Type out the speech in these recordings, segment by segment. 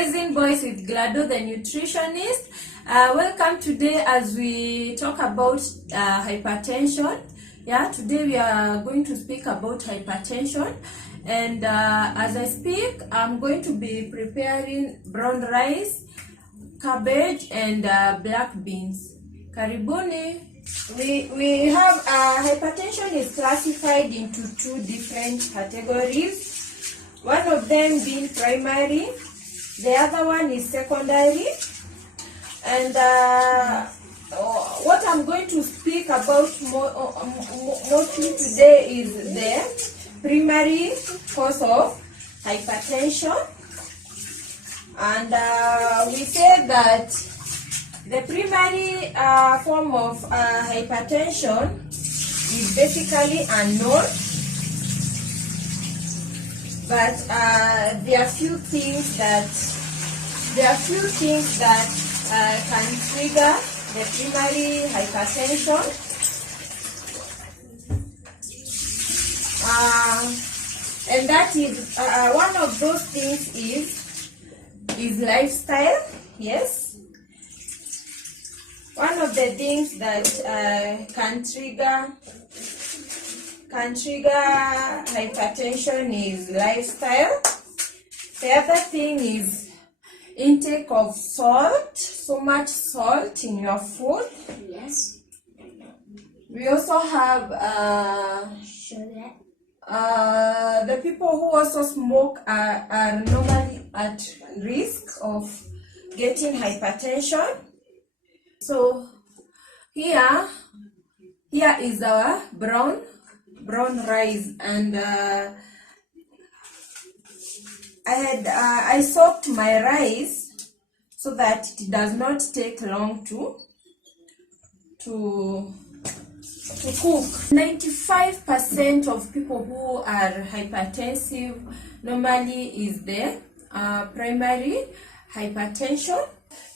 Rising Boys with Glado The Nutritionist. Welcome today as we talk about hypertension. Today we are going to speak about hypertension, and as I speak, I'm going to be preparing brown rice, cabbage, and black beans. Karibuni. We have hypertension is classified into two different categories. One of them being primary, the other one is secondary. And what I'm going to speak about mostly today is the primary cause of hypertension. And we say that the primary form of hypertension is basically unknown. But there are few things that can trigger the primary hypertension. And that is one of those things is lifestyle. Yes, one of the things that can trigger hypertension is lifestyle. The other thing is intake of salt, so much salt in your food. Yes. We also have Sugar. the people who also smoke are normally at risk of getting hypertension. So here is our brown rice, and I soaked my rice so that it does not take long to cook. 95% of people who are hypertensive normally is the primary hypertension.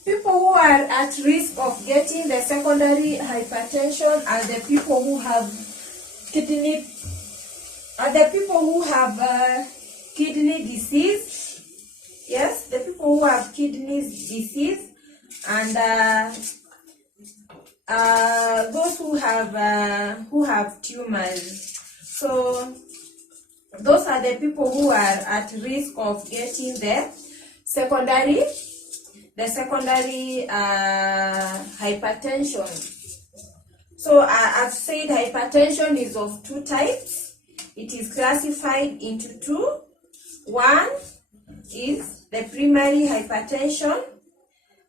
People who are at risk of getting the secondary hypertension are the people who have kidney disease. Yes, the people who have kidney disease, and those who have tumors. So those are the people who are at risk of getting the secondary hypertension. So I've said hypertension is of two types. It is classified into two. One is the primary hypertension.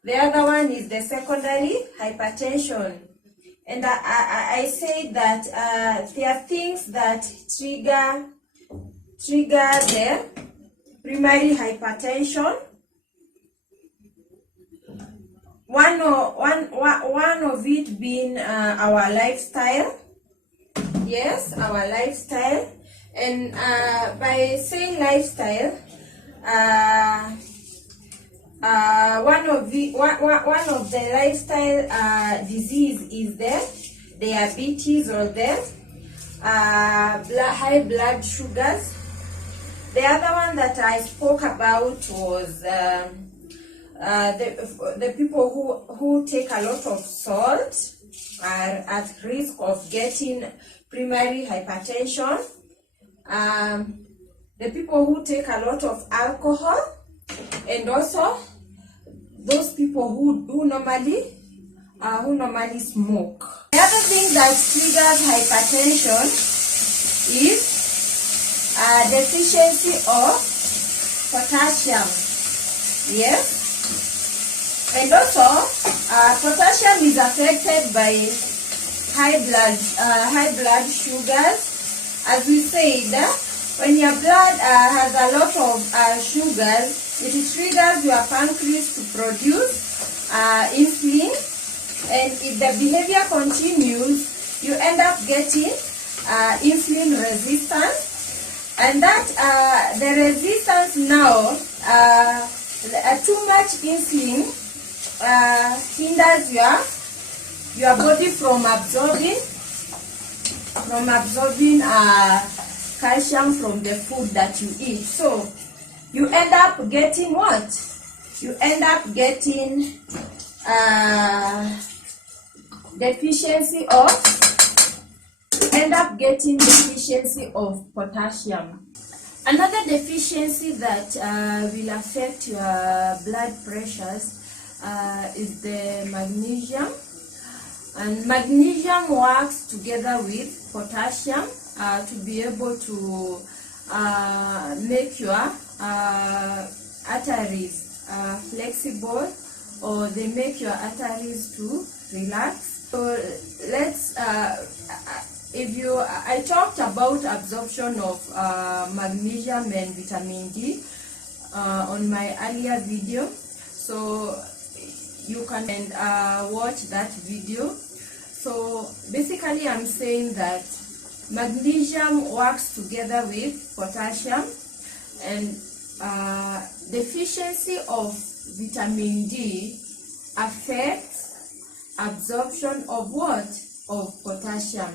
The other one is the secondary hypertension. And I say that there are things that trigger the primary hypertension. One of it being our lifestyle. Yes, our lifestyle. And by saying lifestyle, one of the lifestyle disease is the diabetes or the high blood sugars. The other one that I spoke about was the people who take a lot of salt are at risk of getting primary hypertension. The people who take a lot of alcohol, and also those people who normally smoke. The other thing that triggers hypertension is deficiency of potassium. Yes. And also, potassium is affected by high blood sugars. As we said, when your blood has a lot of sugars, it triggers your pancreas to produce insulin, and if the behavior continues, you end up getting insulin resistance, and that the resistance now, too much insulin hinders your body from absorbing calcium from the food that you eat. So you end up getting what? you end up getting deficiency of potassium. Another deficiency that will affect your blood pressures is the magnesium. And magnesium works together with potassium to be able to make your arteries flexible, or they make your arteries to relax. So let's I talked about absorption of magnesium and vitamin D on my earlier video, so you can watch that video. So basically I'm saying that magnesium works together with potassium, and deficiency of vitamin D affects absorption of what? Of potassium.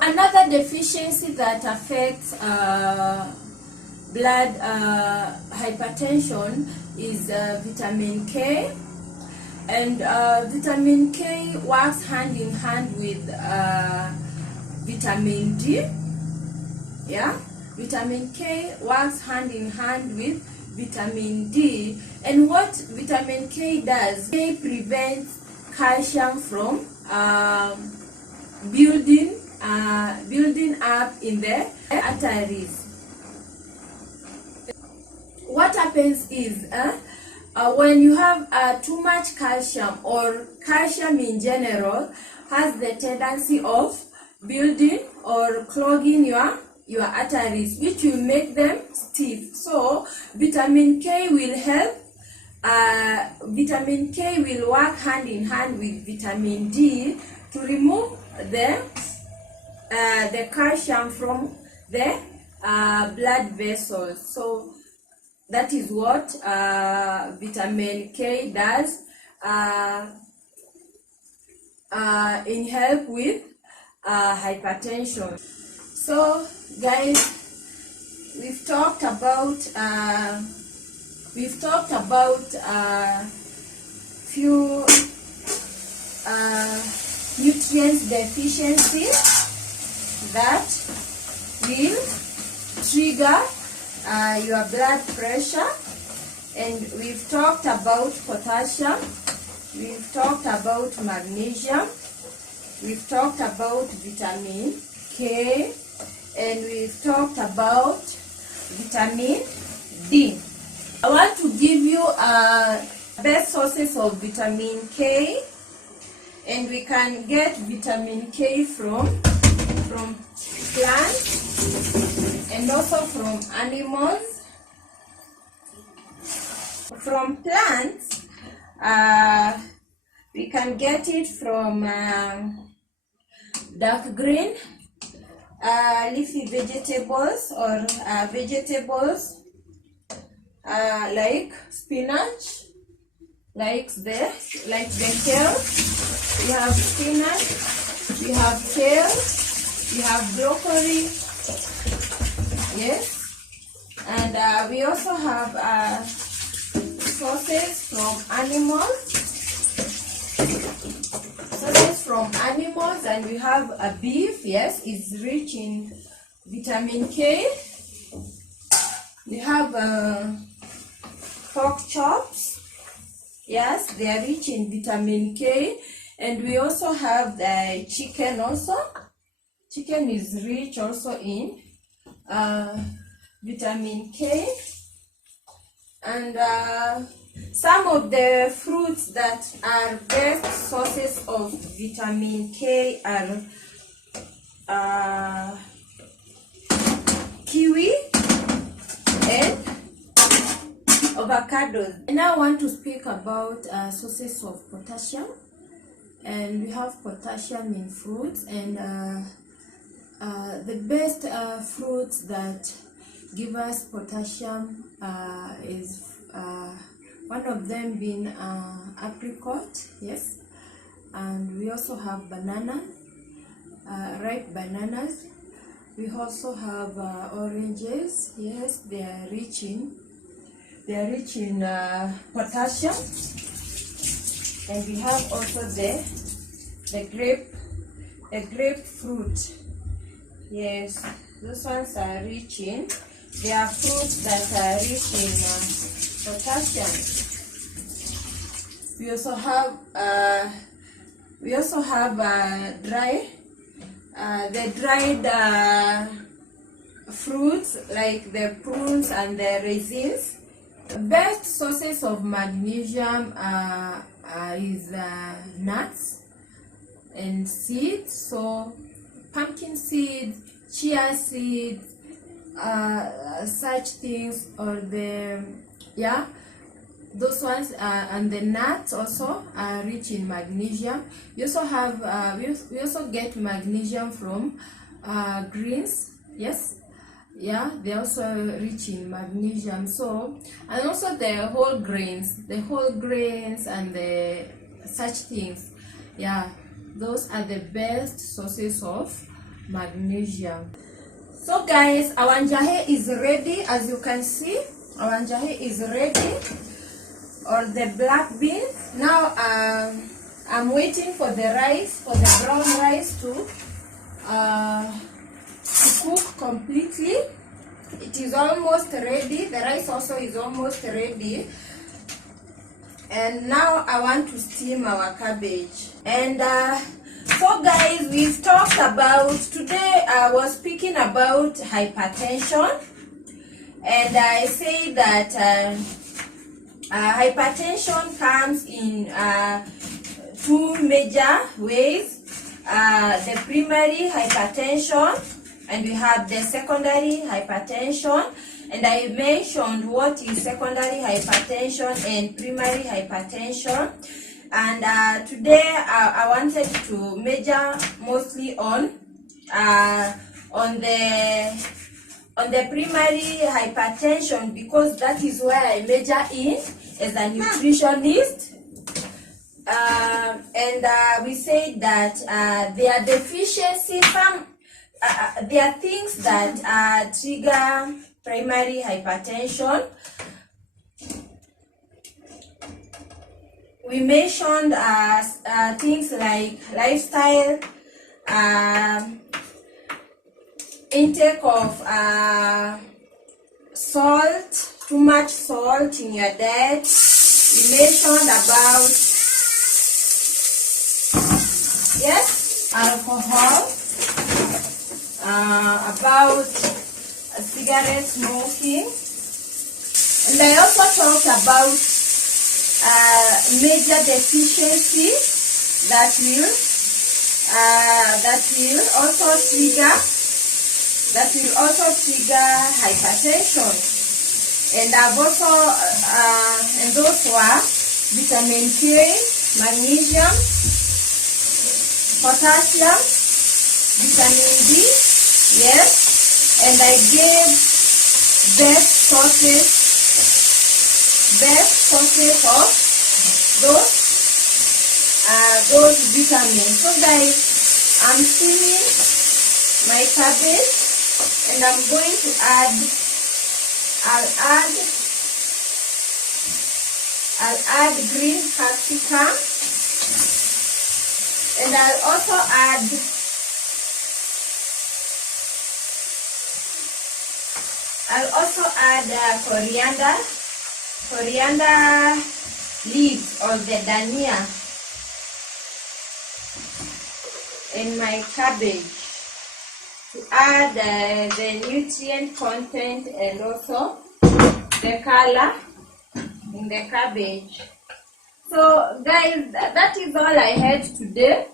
Another deficiency that affects blood hypertension is vitamin K, and vitamin K works hand in hand with vitamin D. Yeah, vitamin K works hand in hand with vitamin D, and what vitamin K does, it prevents calcium from building up in the arteries. What happens is when you have too much calcium, or calcium in general has the tendency of building or clogging your arteries, which will make them stiff. So vitamin K will help. Vitamin K will work hand in hand with vitamin D to remove the calcium from the blood vessels. So that is what vitamin K does in help with hypertension. So guys, we've talked about few nutrient deficiencies that will trigger your blood pressure, and we've talked about potassium, we've talked about magnesium, we've talked about vitamin K, and we've talked about vitamin D. I want to give you best sources of vitamin K, and we can get vitamin K from plants and also from animals. From plants, we can get it from dark green leafy vegetables, or vegetables like spinach, like the kale. We have spinach, we have kale, we have broccoli, yes, and we also have sources from animals. And we have a beef, yes, it's rich in vitamin K. We have pork chops, yes, they are rich in vitamin K. And we also have the chicken also. Chicken is rich also in vitamin K. And some of the fruits that are best sources of vitamin K are kiwi and avocados. And now I want to speak about sources of potassium. And we have potassium in fruits, and the best fruits that give us potassium is one of them being apricot, yes, and we also have banana, ripe bananas, We also have oranges. Yes, they are rich in potassium. And we have also the grapefruit. Yes, those ones are rich in. They are fruits that are rich in potassium. We also have the dried fruits like the prunes and the raisins. Best sources of magnesium is nuts and seeds. So pumpkin seeds, chia seeds, such things, or those ones, and the nuts also are rich in magnesium. We also have we also get magnesium from greens. Yes, yeah, they're also rich in magnesium. So, and also the whole grains and the such things. Yeah, those are the best sources of magnesium. So guys, our njahe is ready. As you can see, our njahe is ready, or the black beans. Now I'm waiting for the rice, for the brown rice to cook completely. It is almost ready. The rice also is almost ready. And now I want to steam our cabbage. And so guys, we've talked about, today I was speaking about hypertension. And I say that hypertension comes in two major ways. The primary hypertension, and we have the secondary hypertension. And I mentioned what is secondary hypertension and primary hypertension. And today I wanted to major mostly on the primary hypertension, because that is where I major in as a nutritionist. And we say that there are deficiencies, there are things that trigger primary hypertension. We mentioned things like lifestyle, intake of salt, too much salt in your diet. We mentioned about, yes, alcohol, about cigarette smoking, and I also talked about major deficiency that will also trigger hypertension. And I've also and those were vitamin K, magnesium, potassium, vitamin D, yes, and I gave best sources of those vitamins. So guys, I'm steaming my cabbage, and I'm going to I'll add green capsicum, and I'll also add coriander leaves, or the dania, in my cabbage to add the nutrient content and also the color in the cabbage. So guys, that is all I had today.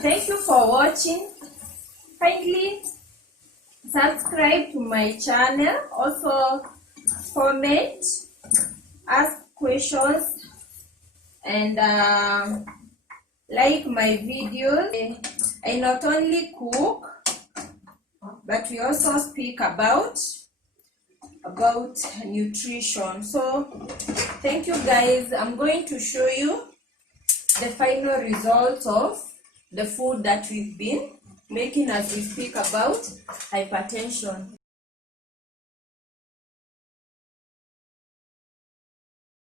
Thank you for watching. Kindly subscribe to my channel. Also comment, ask questions, and like my videos. I not only cook, but we also speak about nutrition. So thank you guys. I'm going to show you the final results of the food that we've been making as we speak about hypertension.